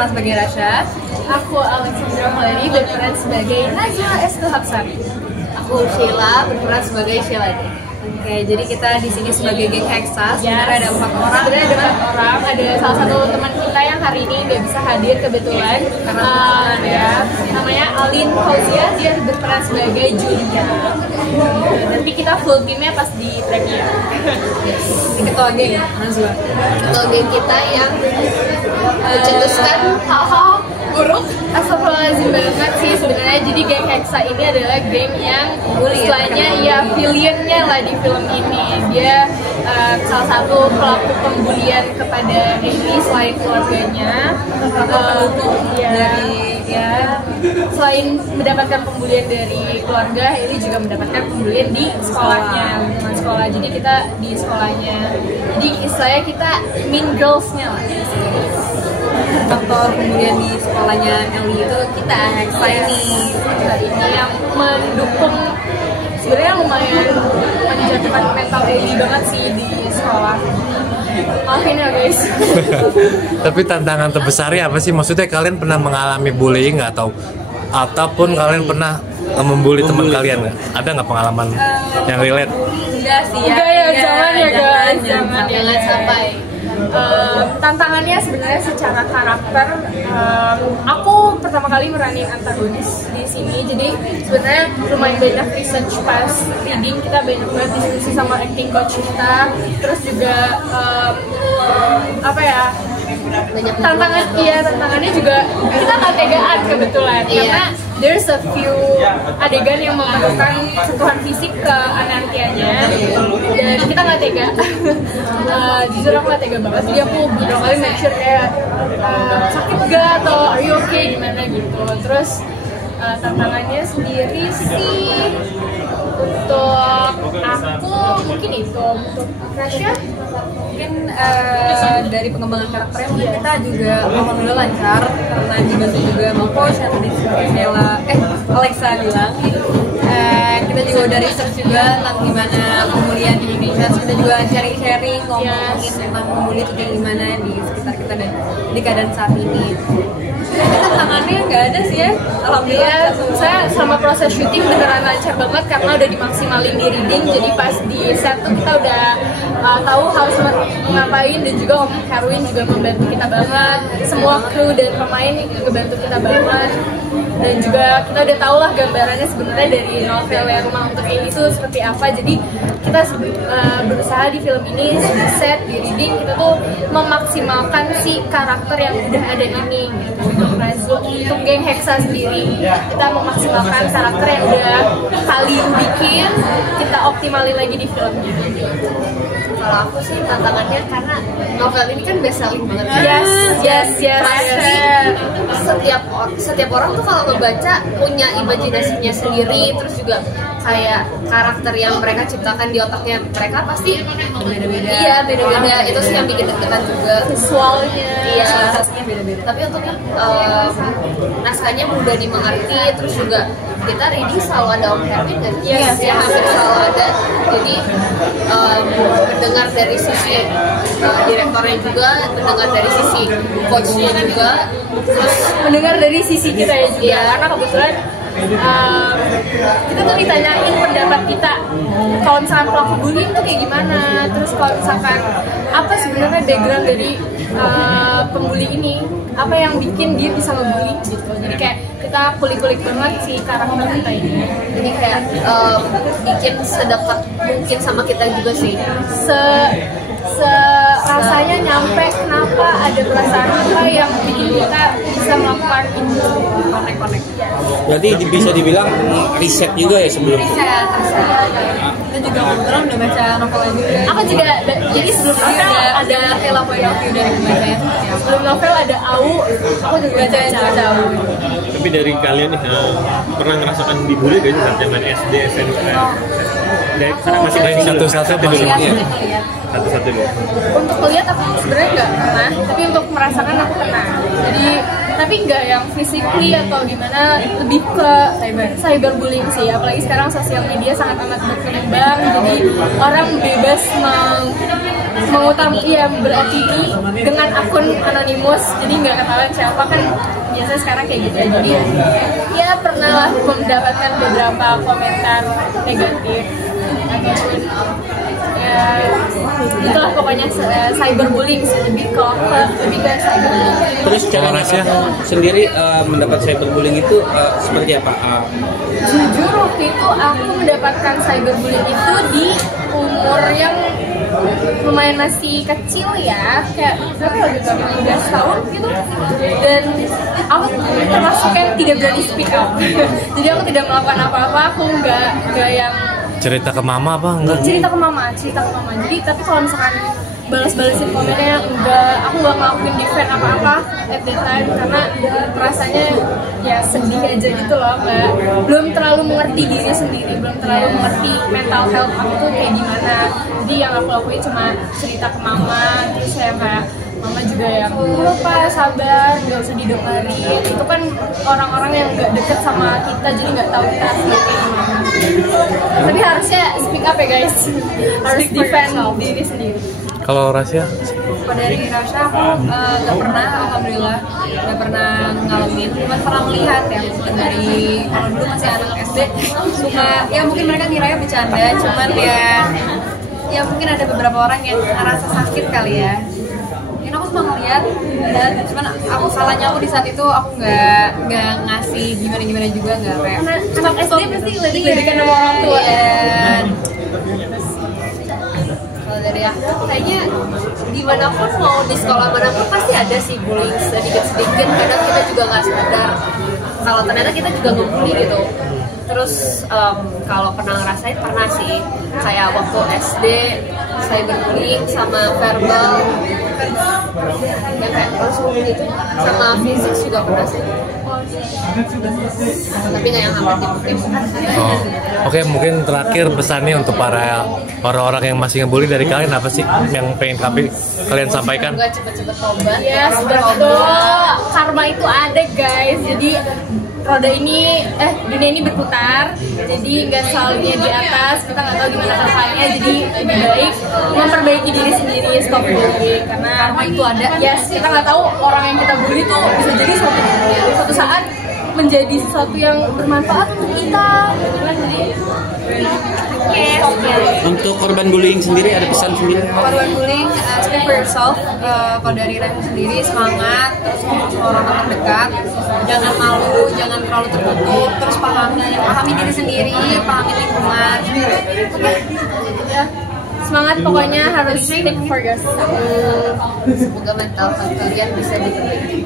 berperan sebagai Rasha. Aku Alexandra Maleri berperan sebagai Najwa Estu Hapsari. Aku Sheila berperan sebagai Sheila. Oke, jadi kita di sini sebagai geng Hexa. Sebenarnya ada 4 orang. Sebenarnya ada 4 orang. Ada salah satu teman kita yang hari ini nggak bisa hadir kebetulan. Ya, namanya Alin Fauzia. Dia berperan sebagai Julia. Nanti kita full timnya pas di premiere. Ketua geng Najwa. Ketua geng kita yang mencetuskan hal-hal buruk. Astagfirullahaladzim banget sih sebenarnya. Jadi geng Hexa ini adalah geng yang istilahnya ya villainnya lah di film ini. Dia salah satu pelaku pembulian kepada Amy selain keluarganya. Selain mendapatkan pembulian dari keluarga, Amy juga mendapatkan pembulian di sekolahnya, lingkungan sekolah. Jadi kita di sekolahnya. Jadi istilahnya kita mean girls-nya lah. Faktor pembulian di sekolahnya Ellie itu kita Hexa ini yang mendukung, sebenarnya lumayan menjatuhkan mental Ellie banget sih di sekolah. Maafin ya guys. Tapi tantangan terbesarnya apa sih? Maksudnya kalian pernah mengalami bullying nggak, ataupun kalian pernah membuli teman kalian nggak? Ada nggak pengalaman yang relate? Enggak sih ya. Enggak ya, jangan ya guys, jangan sampai. Tantangannya sebenarnya secara karakter, aku pertama kali meranin antagonis di sini, jadi sebenarnya lumayan banyak research pas reading, kita banyak banget diskusi sama acting coach kita, terus juga tantangannya juga kita nggak tegaan kebetulan, karena there's a few adegan yang memerlukan sentuhan fisik ke Anantianya dan kita nggak tega. Jujur aku nggak tega banget, jadi aku beberapa kali make sure kayak sakit gak atau are you okay gimana gitu. Terus tantangannya sendiri sih untuk aku mungkin itu, untuk Rasha mungkin dari pengembangan karakternya mungkin kita juga alhamdulillah lancar karena dibantu juga sama coach yang tadi seperti Alexa bilang. Kita juga udah research juga tentang gimana pembulian di Indonesia, kita juga sharing ngomongin tentang pembuli itu kayak gimana di sekitar kita dan di keadaan saat ini. Tantangannya nggak ada sih ya, alhamdulillah. Saya selama proses syuting beneran lancar banget karena udah dimaksimalin di reading, jadi pas di set tuh kita udah tahu harus ngapain, dan juga Om Herwin juga membantu kita banget, semua kru dan pemain juga bantu kita banget, dan juga kita udah tahu lah gambarannya sebenarnya dari novel Rumah Untuk Amy itu seperti apa. Jadi kita berusaha di film ini, di set, di reading, kita tuh memaksimalkan si karakter yang udah ada ini gitu. Untuk geng Hexa sendiri, kita memaksimalkan karakter yang udah kalian bikin, kita optimalin lagi di filmnya. Kalau aku sih tantangannya karena novel ini kan best selling banget. Yes. Pasti setiap orang tuh kalau membaca punya imajinasinya sendiri, terus juga kayak karakter yang mereka ciptakan di otaknya mereka pasti beda-beda. Iya, beda-beda. Itu sih yang bikin deg-degan juga. Visualnya. Iya, beda-beda. Tapi untuk naskahnya mudah dimengerti, terus juga kita reading selalu ada Om Herwin dan ya hampir selalu ada. Jadi mendengar dari sisi direktornya juga, mendengar dari sisi coachnya juga, terus mendengar dari sisi kita ya juga, karena kebetulan kita tuh ditanyain pendapat kita kalau misalkan pelaku bullying tuh kayak gimana, terus kalau misalkan apa sebenarnya background dari pembuli ini, apa yang bikin dia bisa ngebully gitu. Jadi kayak kita kulik-kulik banget si karakter kita ini. Jadi kayak bikin sedekat mungkin sama kita juga sih. Rasanya nyampe kenapa ada perasaan apa yang bikin kita bisa melakukan itu, connect. Berarti bisa dibilang riset juga ya sebelumnya. Riset. Kita juga kebetulan udah baca novelnya juga. Aku juga, jadi sebelum novel ada Ella point of view dari pembacanya. sebelum novel ada Au, aku juga baca Au. Tapi dari kalian nih pernah ngerasakan dibully gak sih saat zaman SD, SMP? Dari masih dari satu-satu dulu. Lihat. Satu-satu dulu. Untuk kuliah aku sebenarnya nggak pernah, tapi untuk merasakan aku pernah. Jadi tapi nggak yang physically atau gimana, lebih ke cyberbullying sih. Apalagi sekarang sosial media sangat amat berkembang, jadi orang bebas beropini dengan akun anonimus, jadi nggak ketahuan siapa kan biasanya sekarang kayak gitu. Jadi ya pernah lah mendapatkan beberapa komentar negatif ataupun ya itulah pokoknya cyberbullying sih, lebih ke cyberbullying. Terus cara Rasya sendiri mendapat cyberbullying itu seperti apa? Jujur waktu itu aku mendapatkan cyberbullying itu di umur yang lumayan masih kecil ya, kayak berapa lagi tuh, 15 tahun gitu. Dan aku termasuk yang tidak berani speak up. Jadi aku tidak melakukan apa-apa, aku nggak yang Cerita ke mama apa enggak? cerita ke mama. Jadi tapi kalau misalkan balas-balasin komennya enggak, aku nggak ngelakuin defend apa-apa at that time karena rasanya ya sedih aja gitu loh, belum terlalu mengerti diri sendiri, belum terlalu mengerti mental health aku tuh kayak gimana. Jadi yang aku lakuin cuma cerita ke mama, terus saya kayak mama juga yang lupa sabar, nggak usah didengerin. Itu kan orang-orang yang nggak deket sama kita, jadi nggak tahu kita asli kayak gimana. Tapi harusnya speak up ya guys, harus defend diri sendiri. Kalau Rasya? Kalau dari Rasya aku nggak pernah, alhamdulillah nggak pernah ngalamin, cuma pernah melihat ya, mungkin dari kalau dulu masih anak SD suka ya mungkin mereka ngiranya bercanda, cuman ya mungkin ada beberapa orang yang ngerasa sakit kali ya. Mungkin aku cuma ngeliat dan cuman salahnya aku di saat itu aku nggak ngasih gimana juga, nggak kayak Anak SD pasti didikan sama orang tua. Kalau dari aku kayaknya dimanapun mau di sekolah manapun pasti ada sih bullying sedikit-sedikit, kadang kita juga nggak sadar kalau ternyata kita juga ngebully gitu. Terus kalau pernah ngerasain, pernah sih kayak waktu SD cyberbullying sama verbal ya kayak langsung gitu, sama fisik juga pernah sih, tapi nggak yang hampir dibuka. Oke, mungkin terakhir pesannya untuk para orang-orang yang masih ngebully dari kalian apa sih yang pengen kalian sampaikan? Semoga cepet-cepet tobat. Yes, betul. Karma itu ada guys. Jadi dunia ini berputar. Jadi nggak selalu di atas. Kita nggak tahu gimana kedepannya. Jadi lebih baik memperbaiki diri sendiri, stop bullying. Karena karma itu ada. Yes, kita nggak tahu orang yang kita bully itu bisa jadi suatu saat menjadi sesuatu yang bermanfaat untuk kita. Jadi Untuk korban bullying sendiri ada pesan sendiri? korban bullying, speak for yourself. Kalau dari Rem sendiri semangat, terus ngomong sama orang terdekat, jangan malu, jangan terlalu tertutup, terus pahami diri sendiri, pahami lingkungan. ya, semangat pokoknya harus speak for yourself. Semoga mental health kalian bisa diperbaiki.